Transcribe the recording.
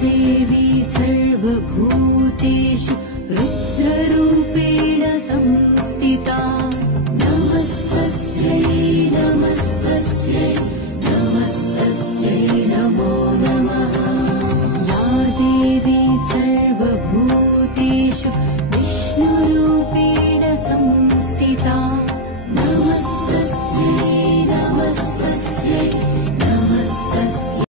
देवी सर्वभूतेषु रुद्ररूपेण संस्थिता। नमस्तस्यै नमस्तस्यै नमस्तस्यै नमो नमः। या देवी सर्वभूतेषु विष्णुरूपेण संस्थिता।